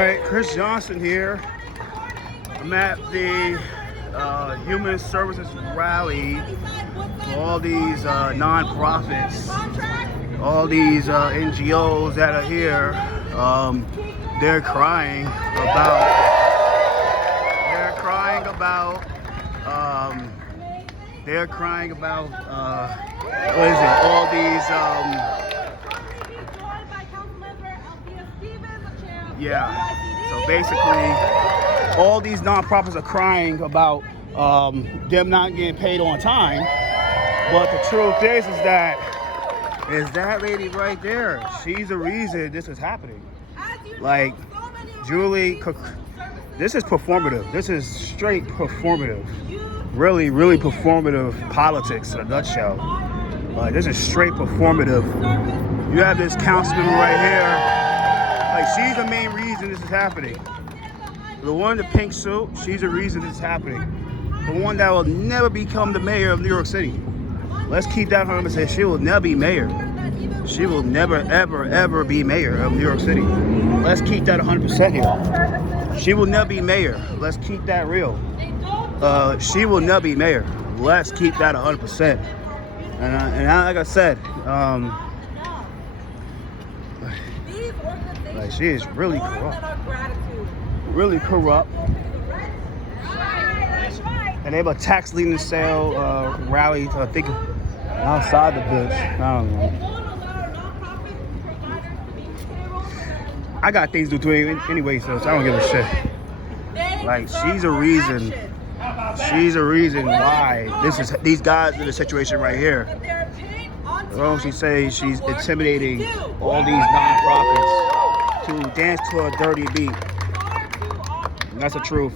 Alright, Chris Johnson here. I'm at the Human Services Rally for all these non-profits, all these NGOs that are here. They're crying about what is it? All these So basically, all these nonprofits are crying about them not getting paid on time. But the truth is that lady right there. She's the reason this is happening. Like, Julie, this is performative. This is straight performative. Really, really performative politics in a nutshell. This is straight performative. You have this councilman right here. Like, she's the main reason this is happening. The one in the pink suit, she's the reason this is happening. The one that will never become the mayor of New York City. Let's keep that 100%. She will never be mayor. She will never, ever, ever be mayor of New York City. Let's keep that 100% here. She will never be mayor. Let's keep that real. She will never be mayor. Let's keep that 100%. And like I said, like, she is really corrupt. Really corrupt. And they have a tax leading sale rally, I think, outside the bitch. I don't know. I got things to do anyway, so I don't give a shit. Like, she's a reason. She's a reason why these guys in the situation right here. She says she's intimidating all these nonprofits to dance to a dirty beat. And that's the truth.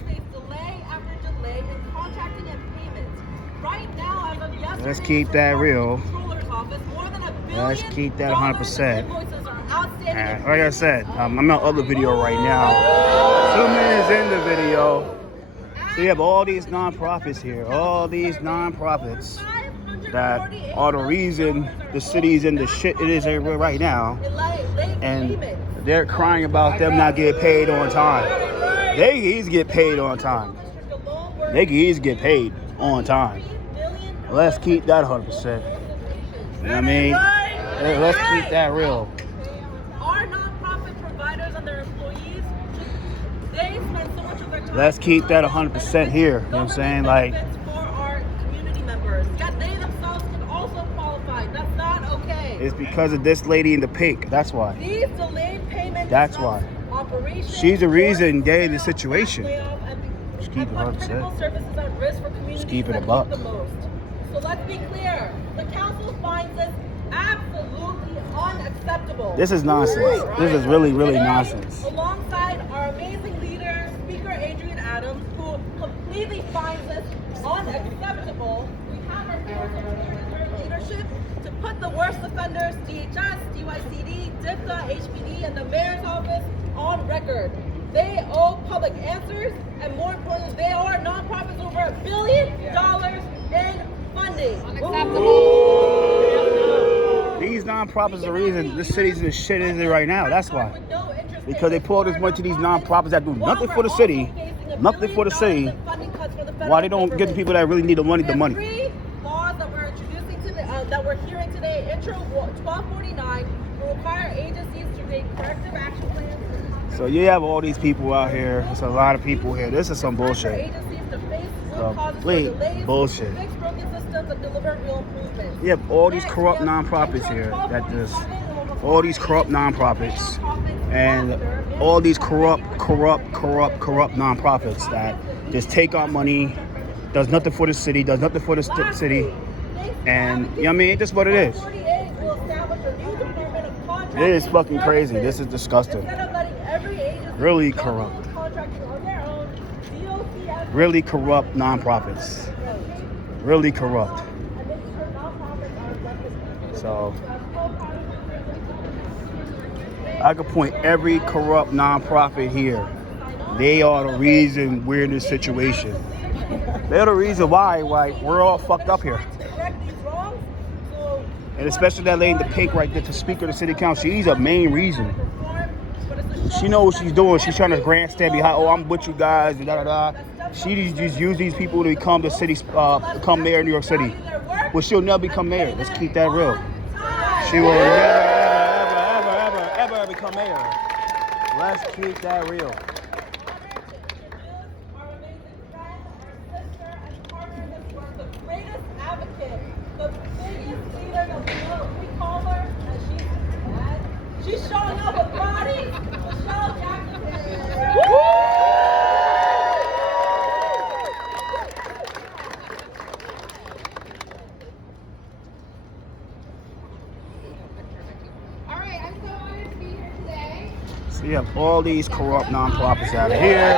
Let's keep that real. Let's keep that 100%. And like I said, I'm on other video right now. 2 minutes in the video. So you have all these nonprofits here. All these nonprofits that are the reason the city's in the shit it is right now. And they're crying about them not getting paid on time. They can easily get paid on time. They can easily get paid on time. Let's keep that 100%. You know what I mean? Let's keep that real. Our nonprofit providers and their employees, they spend so much of their time. Let's keep that 100% here. You know what I'm saying? Like, for our community members. Yet they themselves can also qualify. That's not okay. It's because of this lady in the pink. That's why. These delayed payments. That's why. She's the reason they're in this situation. Just keep it 100%. Services at risk for just keep it a buck. So let's be clear. The council finds this absolutely unacceptable. This is nonsense. This is really, really nonsense. Alongside our amazing leader, Speaker Adrienne Adams, who completely finds this unacceptable, we have our leadership to put the worst offenders, DHS, DYCD, DIPTA, HPD, and the mayor's office on record. They owe public answers, and more importantly, they owe our nonprofits over $1 billion in funding. Unacceptable. These nonprofits are the reason this city's in the shit it is right now. That's why. Because they pour this money to these nonprofits that do nothing for the city, while they don't give the people that really need the money the money. Three laws that we're introducing today, that we're hearing today, Intro 1249, will require agencies to make corrective action plans. So you have all these people out here. There's a lot of people here. This is some bullshit. Complete bullshit. You have all these corrupt nonprofits here all these corrupt nonprofits and all these corrupt nonprofits that just take our money, does nothing for the city, and you know what I mean? It's just what it is. It is fucking crazy. This is disgusting. Really corrupt. Really corrupt nonprofits. Really corrupt. So I could point every corrupt nonprofit here. They are the reason we're in this situation. They're the reason why we're all fucked up here. And especially that lady in the pink right there, the Speaker of the City Council. She's a main reason. She knows what she's doing. She's trying to grandstand behind, oh, I'm with you guys, and da-da-da. She just use these people to become the city, become mayor of New York City. Well, she'll never become mayor. Let's keep that real. She will never become mayor. Let's keep that real. She's showing up with bodies. Michelle Jackson. All right, I'm so honored to be here today. So you have all these corrupt nonprofits out of here.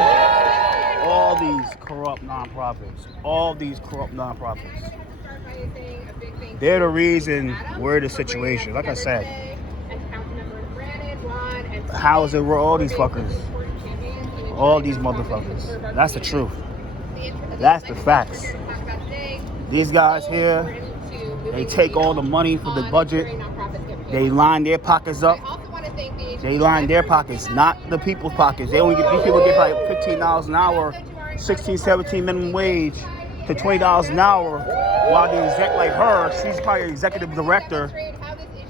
All these corrupt nonprofits. All these corrupt nonprofits. They're the reason we're in the situation. Like I said, housing, we're all these fuckers. All these motherfuckers. That's the truth. That's the facts. These guys here, they take all the money for the budget. They line their pockets up. They line their pockets, not the people's pockets. They only get, these people get like $15 an hour, 16, 17 minimum wage to $20 an hour. While the exec like her, she's probably an executive director.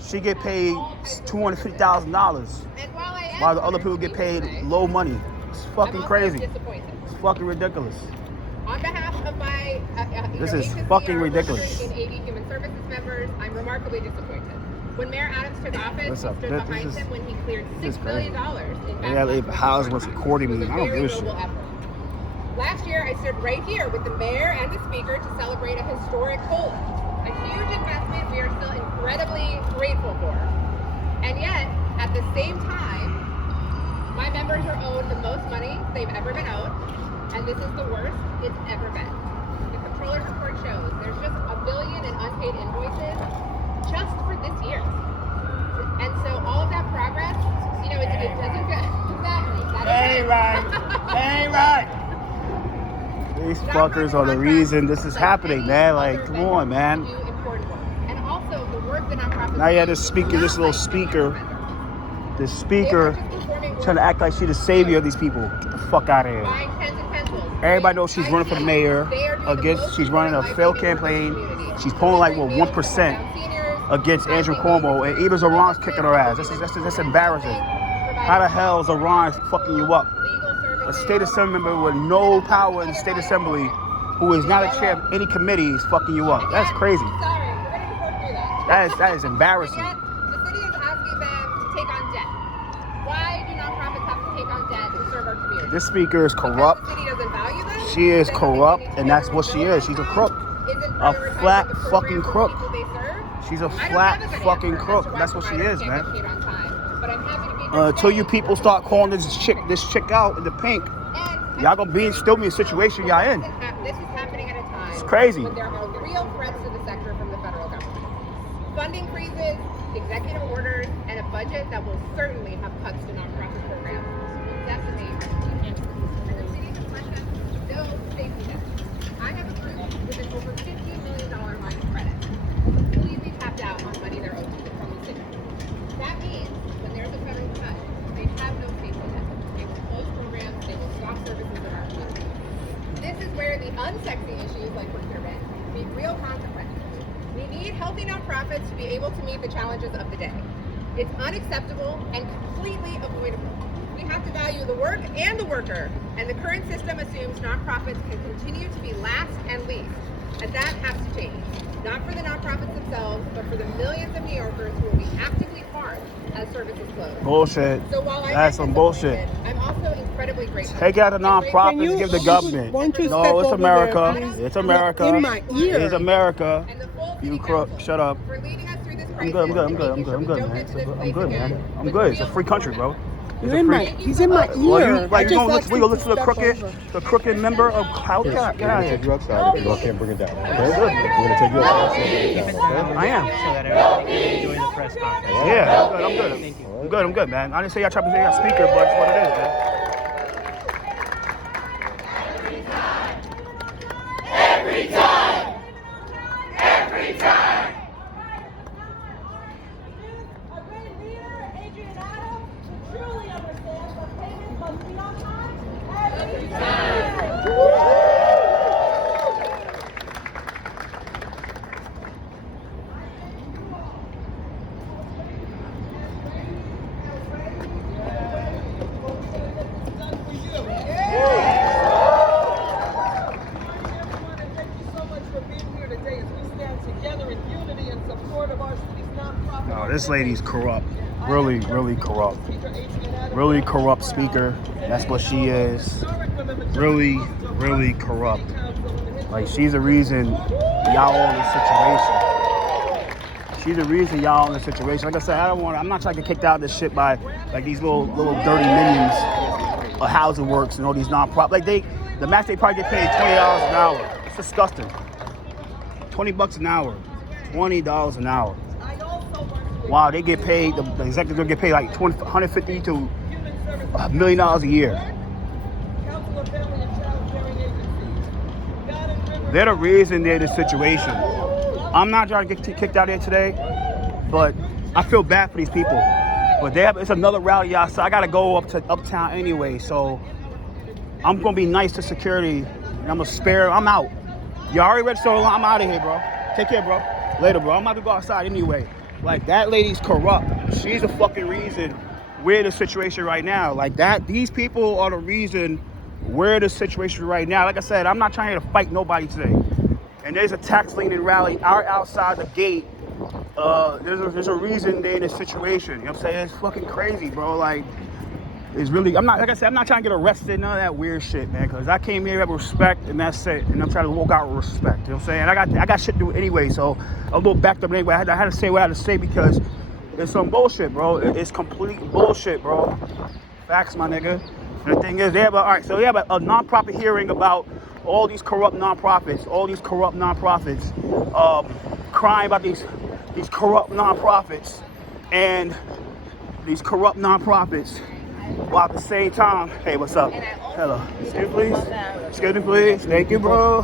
She get paid $250,000, while the other people get paid low money. It's fucking crazy. It's fucking ridiculous. On behalf of my this is fucking ridiculous. 180 human services members, I'm remarkably disappointed. When Mayor Adams took office, What's he up? stood behind him when he cleared $6 billion in Yeah, House was recording me. I don't give a shit. Last year, I stood right here with the mayor and the speaker to celebrate a historic COLA, a huge investment we are still incredibly grateful for. And yet, at the same time, my members are owed the most money they've ever been owed, and this is the worst it's ever been. The Comptroller's report shows there's just $1 billion in unpaid invoices just for this year. And so all of that progress, you know, it doesn't go exactly. Ain't right. Ain't right. These fuckers are the reason this is happening, man. Like, come on, man. And also the work that nonprofits. Now you have this speaker, this little speaker. The speaker trying to act like she's the savior of these people. Get the fuck out of here. Everybody knows she's running for the mayor. She's running a failed campaign. She's polling like 1% against Andrew Cuomo, and even Zoran's kicking her ass. That's embarrassing. How the hell is Zoran fucking you up? A state assembly member with no power in the state assembly, who is not a chair of any committee, is fucking you up. That's crazy. That is embarrassing. The city is asking them to take on debt. Why do nonprofits have to take on debt to serve our community? This speaker is corrupt. The city doesn't value them. She is corrupt, and that's what she is. She's a crook. A flat fucking crook. She's a flat fucking crook. That's what she is, man. Until you people start calling this chick out in the pink, y'all gonna still be in a situation y'all in. This is happening at a time. It's crazy. When there are real threats to the sector from the federal government. Funding freezes, executive orders, and a budget that will certainly have cuts to nonprofit programs will decimate and the city of Flushing no safety net. I have a group with an over $50 million line of credit, completely tapped out on money they're owed from the city. That means when there's a federal cut, they have no safety net. They will close programs, they will stop services in our community. This is where the unsexy issues like procurement meet real consequences. We need healthy nonprofits to be able to meet the challenges of the day. It's unacceptable and completely avoidable. We have to value the work and the worker, and the current system assumes nonprofits can continue to be last and least, and that has to change. Not for the nonprofits themselves, but for the millions of New Yorkers who will be actively harmed as services close. Bullshit. So while That's some bullshit. I'm also incredibly grateful. Take out the nonprofits, give the government. No, it's America. It's America. In my ear. It's America. And the full You city crook. council Shut up. for leading us through this I'm crisis. good, man. I'm good, man. I'm good. It's a free country, bro. It's a free. He's in my ear. Well, you I just gonna asked listen him to the crooked member of Cloud Cat? Get out of here. You outside because I can't bring it down. Okay? We're gonna take you outside and bring it down. Okay? I am. So that everyone can join the press conference. Yeah, I'm good. I'm good, man. I didn't say y'all trying to say y'all speaker, but it's what it is, man. Every time. A great leader, Adrian Adams, who truly understands No, this lady's corrupt. Really, really corrupt. Really corrupt speaker. That's what she is. Really, really corrupt. Like, she's the reason y'all in this situation. She's the reason y'all in this situation. Like I said, I'm not trying to get kicked out of this shit by like these little dirty minions of Housing Works and all these non-profit. Like the max they probably get paid $20 an hour. It's disgusting. $20 an hour. $20 an hour. Wow, they get paid, the executives get paid like $150 to $1 million a year. They're the reason they're in this situation. I'm not trying to get kicked out of here today, but I feel bad for these people. But it's another rally outside. I gotta go up to Uptown anyway, so I'm gonna be nice to security. And I'm gonna spare. I'm out. You already registered. I'm out of here, bro. Take care, bro. Later, bro. I'm about to go outside anyway. Like, that lady's corrupt. She's the fucking reason we're in the situation right now. Like, these people are the reason we're in the situation right now. Like I said, I'm not trying to fight nobody today. And there's a tax leaning rally outside the gate. There's a reason they're in this situation. You know what I'm saying? It's fucking crazy, bro. Like, it's really, like I said, I'm not trying to get arrested, none of that weird shit, man. Because I came here with respect, and that's it. And I'm trying to walk out with respect. You know what I'm saying? I got shit to do anyway, so I'm a little backed up anyway. I had to say what I had to say because it's some bullshit, bro. It's complete bullshit, bro. Facts, my nigga. And the thing is, they have a non-profit hearing about all these corrupt non-profits, crying about these corrupt non-profits and these corrupt non-profits. While at the same time, hey, what's up? Hello. Excuse me, please. Excuse me, please. Thank you, bro.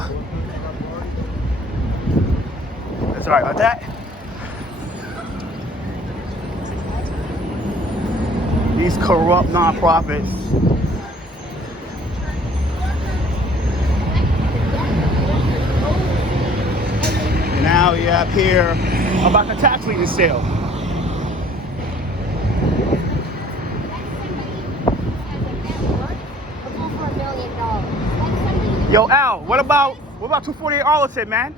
That's all right about that. These corrupt nonprofits. And now you have here about the tax lien sale. Yo, Al, what about 248 Arlington, man?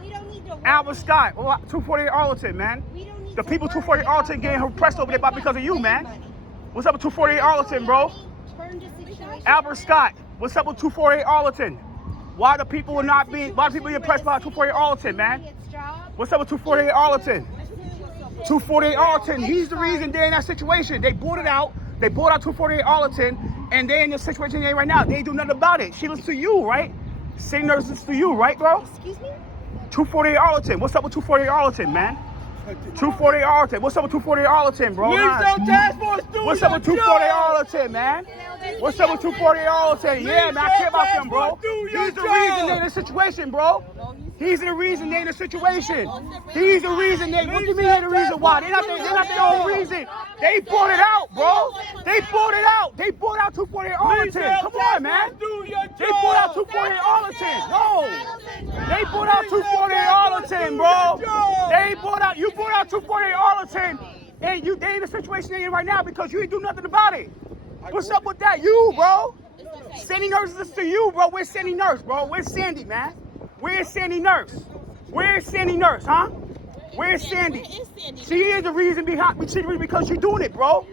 Albert Scott, what about 248 Arlington, man? The people 248 Arlington getting pressed over there because of you, man. What's up with 248 Arlington, bro? Albert Scott, what's up with 248 Arlington? Why the people getting pressed by 248 Arlington, man? What's up with 248 Arlington? 248 Arlington, he's the reason they're in that situation. They bought it out. They bought out 248 Arlington, and they're in the situation they're in right now. They ain't do nothing about it. She listens to you, right? City nurse listens to you, right, bro? Excuse me? 248 Arlington. What's up with 248 Arlington, man? 248 Arlington. What's up with 248 Arlington, bro? What's up with 248 Arlington, man? What's up with 248 Arlington? Yeah, man, I care about them, bro. He's the reason they're in this situation, bro. He's the reason they're in this situation. He's the reason what do you mean they're the reason why? They're not their own reason. They bought it out, bro. They bought it out. They bought out 248 Arlington. Come on, man. They bought out 248 Arlington. No. They bought out 248 Arlington, bro. You bought out 248 Arlington, and they in the situation they're in right now because you didn't do nothing about it. What's up with that? You, bro. Sandy Nurse is to you, bro. Where's Sandy Nurse, bro? Where's Sandy, man? Where's Sandy Nurse? Where's Sandy Nurse, huh? Where's Sandy? She is the reason because she's doing it, bro.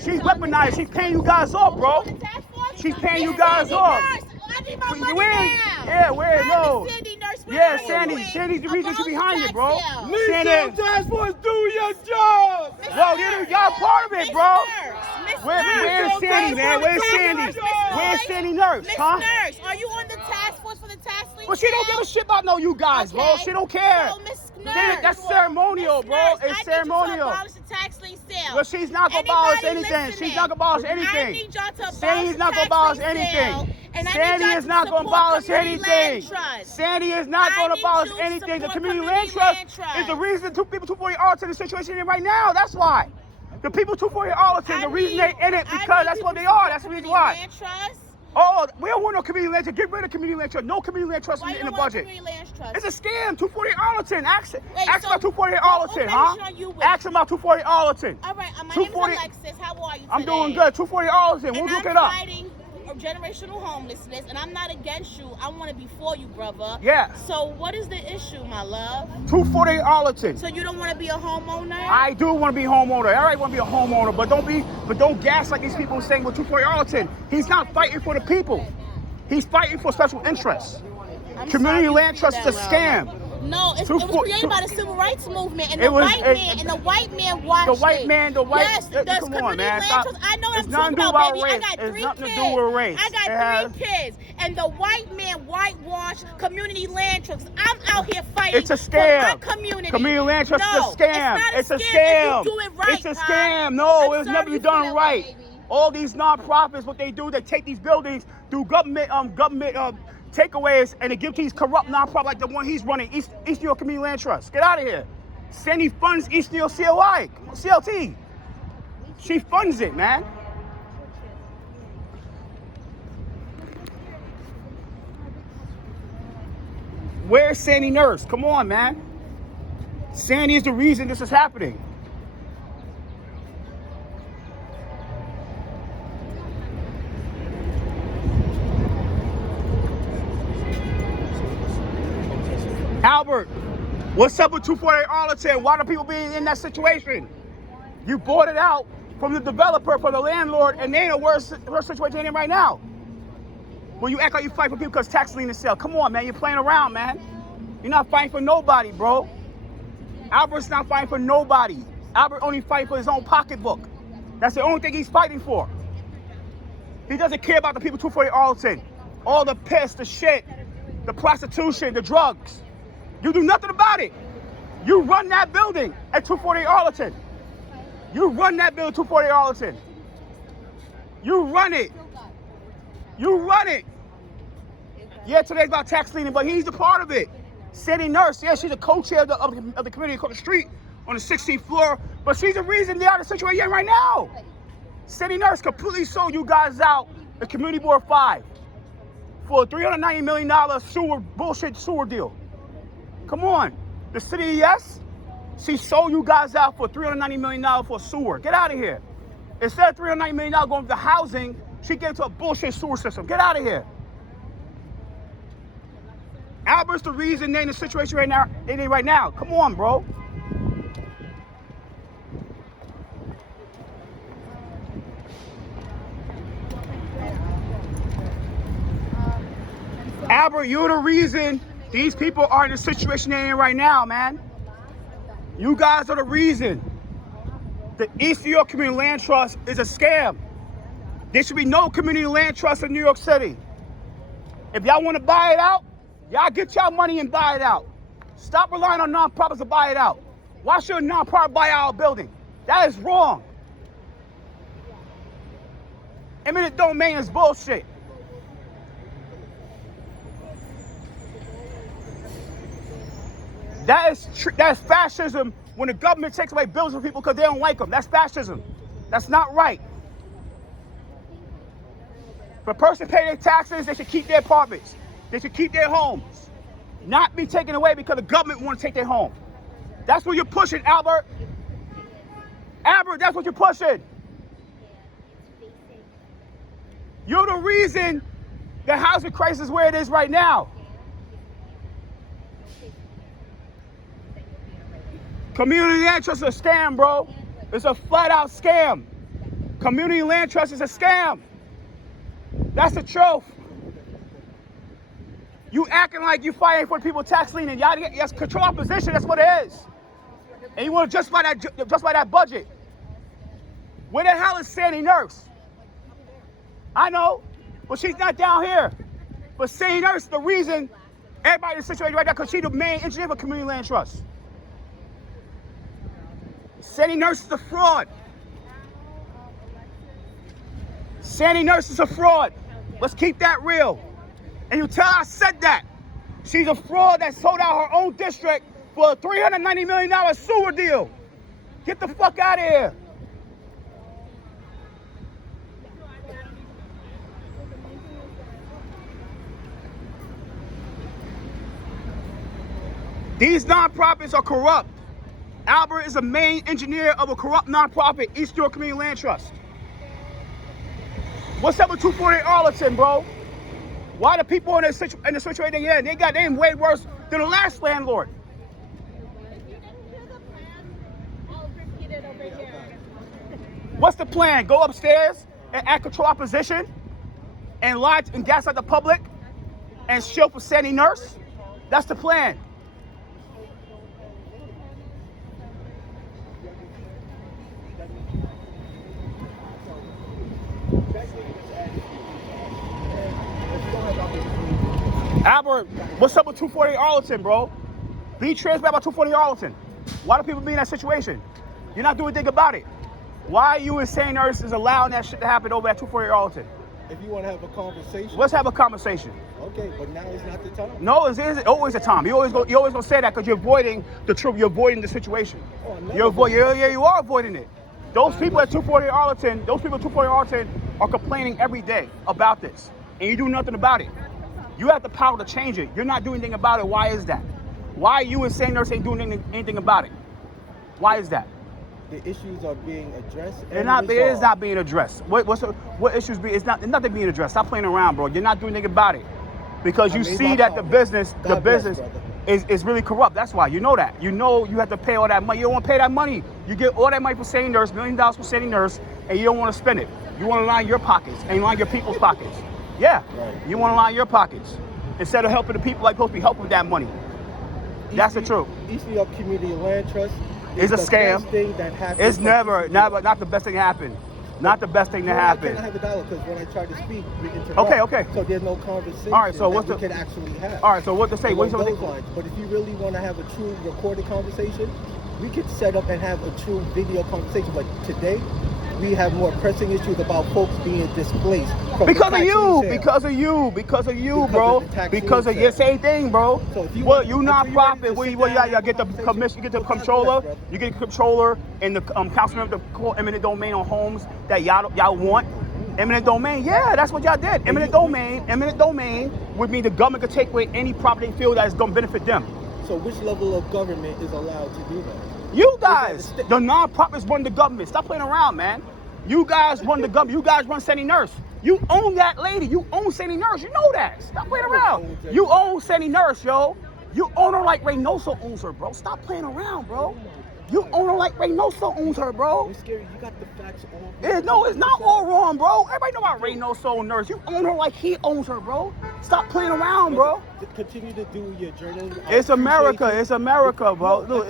She's weaponized. She's paying you guys off, bro. She's paying you guys off. Where? No. Yeah, Sandy. Sandy's the reason she's behind it, bro. Sandy. Task Force, do your job. Whoa, y'all part of it, bro. Where's Sandy, man? Where's Sandy? Where's Sandy Nurse, huh? Nurse, are you on the task force for the tax lien? Well, she don't give a shit about you guys, bro. She don't care. So, Miss Nurse, That's ceremonial, bro. It's ceremonial. I need you to abolish the tax lien sale. Well, she's not gonna abolish anything. She's not gonna abolish I anything. need y'all to abolish Sandy's not gonna the abolish tax lien anything. sale, and I need Sandy y'all is to not gonna support abolish community land anything. trust. Sandy is not I gonna need abolish you to anything. The support community community land land trust is the trust. reason people 248 Arlington in the situation they're in right now. That's why. The people 248 Arlington, the reason they're in it because that's what they are. That's the reason why. Oh, we don't want no community land trust. Get rid of community land trust. No community land trust Why in you the don't want budget. community land trust? It's a scam. 248 Arlington. Ask Wait, about so 248 what Arlington, huh? organization are you with? Ask about 248 Arlington. All right, my name is 240 Alexis. How are you today? I'm doing good. 248 Arlington. We'll And look I'm it up. fighting generational homelessness, and I'm not against you. I want to be for you, brother. Yeah. So what is the issue, my love? 248 Arlington. So you don't want to be a homeowner? I do want to be a homeowner. I want to be a homeowner, but don't gas like these people saying with 248 Arlington. He's not fighting for the people. He's fighting for special interests. I'm Community sorry you land feel trust is a that way. scam. No, it was created by the civil rights movement, and It the was- white it- man, and the white man watched The white it. man, the white. Yes, come there's on, community man. land Stop. trust. I know what It's I'm nothing talking to do about, baby. race. I got It's 3 nothing kids. to do with race. I It got has- 3 kids, and the white man whitewashed community land trust. I'm out here fighting It's a scam. for my community. Community land trust No, is a scam. It's not It's a scam scam. if you do it right, It's a Ty. scam. No, I'm it was sorry never you done feel that right. way, baby. All these nonprofits, what they do, they take these buildings, do government takeaways, and they give to these corrupt nonprofits like the one he's running, East New York Community Land Trust. Get out of here. Sandy funds East New York CLT. She funds it, man. Where's Sandy Nurse? Come on, man. Sandy is the reason this is happening. Albert, what's up with 248 Arlington? Why do people be in that situation? You bought it out from the developer, from the landlord, and they in a worse situation than in right now. When you act like you fight for people because tax lien is sale. Come on, man, you're playing around, man. You're not fighting for nobody, bro. Albert's not fighting for nobody. Albert only fighting for his own pocketbook. That's the only thing he's fighting for. He doesn't care about the people 248 Arlington. All the piss, the shit, the prostitution, the drugs. You do nothing about it. You run that building at 248 Arlington. You run that building at 248 Arlington. You run it. You run it. Yeah, today's about tax lien, but he's a part of it. Sandy Nurse, yeah, she's a co-chair of the committee across the street on the 16th floor, but she's the reason they're out of the situation right now. Sandy Nurse completely sold you guys out the Community Board 5 for a $390 million bullshit sewer deal. Come on. The city of Yes, she sold you guys out for $390 million for a sewer. Get out of here. Instead of $390 million going to housing, she gave it to a bullshit sewer system. Get out of here. Albert's the reason they're in the situation right now. Come on, bro. Albert, you're the reason these people are in the situation they're in right now, man. You guys are the reason. The East New York Community Land Trust is a scam. There should be no community land trust in New York City. If y'all want to buy it out, y'all get y'all money and buy it out. Stop relying on nonprofits to buy it out. Why should a nonprofit buy out a building? That is wrong. Eminent domain is bullshit. That is fascism when the government takes away buildings from people because they don't like them. That's fascism. That's not right. If a person pay their taxes, they should keep their apartments. They should keep their homes. Not be taken away because the government want to take their home. That's what you're pushing, Albert. Albert, that's what you're pushing. You're the reason the housing crisis is where it is right now. Community land trust is a scam, bro. It's a flat out scam. Community land trust is a scam. That's the truth. You acting like you fighting for people tax lien and y'all yes, control opposition, that's what it is. And you want to justify that budget. Where the hell is Sandy Nurse? I know, but she's not down here. But Sandy Nurse is the reason everybody in the situation right now because she's the main engineer for Community Land Trust. Sandy Nurse is a fraud. Sandy Nurse is a fraud. Let's keep that real. And you tell her I said that. She's a fraud that sold out her own district for a $390 million sewer deal. Get the fuck out of here. These nonprofits are corrupt. Albert is a main engineer of a corrupt nonprofit, East York Community Land Trust. What's up with 248 Arlington, bro? Why the people in the situation they in? They got them way worse than the last landlord. If you didn't do the plan, I'll repeat it over here. What's the plan? Go upstairs and act control opposition and lie and gaslight the public and shield for Sandy Nurse? That's the plan. Albert, what's up with 248 Arlington, bro? Be transparent about 248 Arlington. Why do people be in that situation? You're not doing anything about it. Why are you and St. Nurse is allowing that shit to happen over at 248 Arlington? If you want to have a conversation. Let's have a conversation. Okay, but now is not the time. No, it's always a time. You always gonna say that because you're avoiding the truth. You're avoiding the situation. Oh, I'm You are avoiding it. Those people at 248 Arlington, are complaining every day about this, and you do nothing about it. You have the power to change it. You're not doing anything about it. Why is that? Why you and St. Nurse ain't doing anything about it? Why is that? The issues are being addressed. It is not being addressed. What issues be? It's nothing being addressed. Stop playing around, bro. You're not doing anything about it because you see that the business is really corrupt. That's why you know that. You know you have to pay all that money. You don't want to pay that money. You get all that money for St. Nurse, $1 million for St. Nurse, and you don't want to spend it. You want to line your pockets and line your people's pockets. Yeah, you want to line your pockets instead of helping the people like supposed to be helping with that money. That's the truth. East York Community Land Trust is a scam. Thing that happens. It's never, not the best thing to happen. Not the best thing to happen. I can't have a dialogue because when I try to speak, we interrupt. Okay. So there's no conversation. All right, so what's we can actually have. All right, so what to say? What's those lines. But if you really want to have a true recorded conversation, we could set up and have a true video conversation. But today, we have more pressing issues about folks being displaced. Because of you, bro. Because of your same thing, bro. So if you nonprofit, you get the commission, you get the controller, you get the controller and the council member to call eminent domain on homes that y'all want. Eminent domain, yeah, that's what y'all did. Eminent domain would mean the government could take away any property they feel that is going to benefit them. So which level of government is allowed to do that? You guys, the nonprofits run the government. Stop playing around, man. You guys run the government. You guys run Sandy Nurse. You own that lady. You own Sandy Nurse. You know that. Stop playing around. You own Sandy Nurse, yo. You own her like Reynoso owns her, bro. Stop playing around, bro. You own her like Reynoso owns her, bro. It's scary. You got the facts all wrong. No, it's not all wrong, bro. Everybody know about Reynoso Nurse. You own her like he owns her, bro. Stop playing around, bro. Continue to do your journalism. It's America. It's America, bro. Look,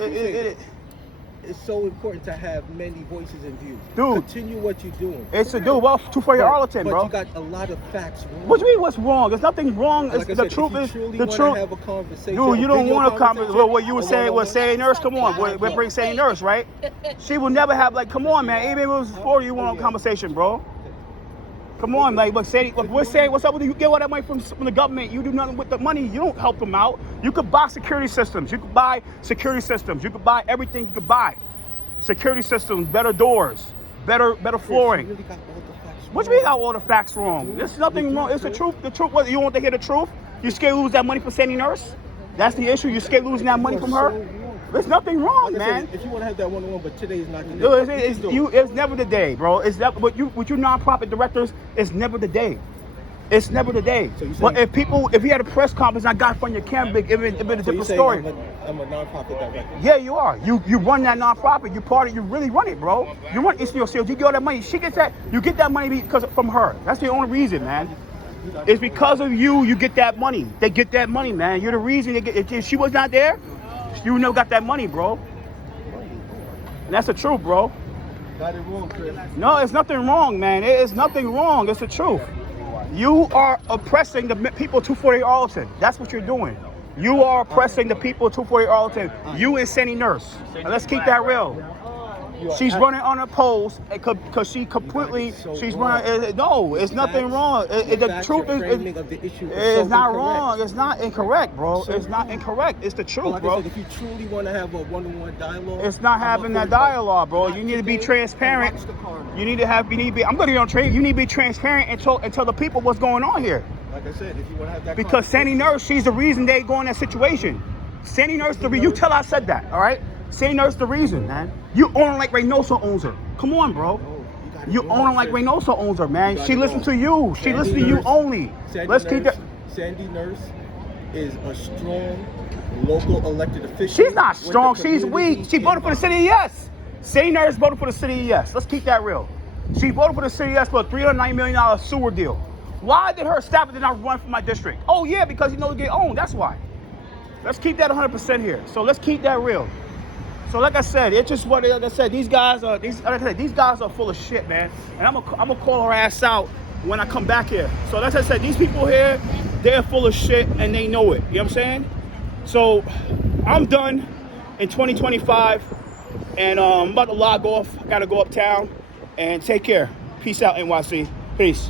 it's so important to have many voices and views. Dude. Continue what you're doing. It's to do well 248 Arlington, bro. But you got a lot of facts wrong. What do you mean what's wrong? There's nothing wrong. Like The truth is the truth. Have a conversation, Dude, you don't want a conversation. Well, what you were saying was Sandy Nurse. Come on, we're bringing Sandy Nurse, right? She will never have come on, man. Even if it was for you, want a conversation, bro. Come on, like, but Sandy, we're saying, what's up with you? You get all that money from the government. You do nothing with the money. You don't help them out. You could buy security systems. You could buy security systems. You could buy everything you could buy. Security systems, better doors, better flooring. You really got all the facts wrong. What do you mean got all the facts wrong? There's nothing wrong. It's the truth. The truth. What, you want to hear the truth? You scared to lose that money from Sandy Nurse? That's the issue. You scared losing that money from her? There's nothing wrong, man. If you want to have that one-on-one, but today is not the day. It's never the day, bro. It's never. But with you nonprofit directors, it's never the day. It's never the day. So but if you had a press conference, and I got from your camera, it'd been a different story. I'm a nonprofit director. Yeah, you are. You run that nonprofit. You really run it, bro. You run East York Sales. You get all that money. She gets that. You get that money because from her. That's the only reason, man. It's because of you. You get that money. They get that money, man. You're the reason they get. If she was not there, you never got that money, bro. And that's the truth, bro. Got it wrong, Chris. No, it's nothing wrong, man. It is nothing wrong. It's the truth. You are oppressing the people of 248 Arlington. That's what you're doing. You are oppressing the people of 248 Arlington. You and Sandy Nurse. And let's keep that real. She's running unopposed because she completely. She's running. No, it's nothing wrong. The truth is not wrong. It's not incorrect, bro. It's not incorrect. It's the truth, bro. If you truly want to have a one-on-one dialogue, it's not having that dialogue, bro. You need to be transparent. You need to have. You need to be. I'm going to get on trade. You need to be transparent and tell the people what's going on here. Like I said, if you want to have that. Because Sandy Nurse, she's the reason they go in that situation. Sandy Nurse, you tell I said that, all right? Sandy Nurse, the reason, man. You own her like Reynoso owns her. Come on, bro. You own her like Reynoso owns her, man. She listens to you. She listens to you only. Let's keep that. Sandy Nurse is a strong local elected official. She's not strong. She's weak. She voted for the city of Yes. Sandy Nurse voted for the city of Yes. Let's keep that real. She voted for the city of Yes for a $390 million sewer deal. Why did her staff not run for my district? Oh, yeah, because you know they get owned. That's why. Let's keep that 100% here. So let's keep that real. So like I said, it's just what, like I said, these guys are full of shit, man. And I'm gonna call her ass out when I come back here. So like I said, these people here, they're full of shit and they know it. You know what I'm saying? So I'm done in 2025 and I'm about to log off. I gotta go uptown and take care. Peace out, NYC. Peace.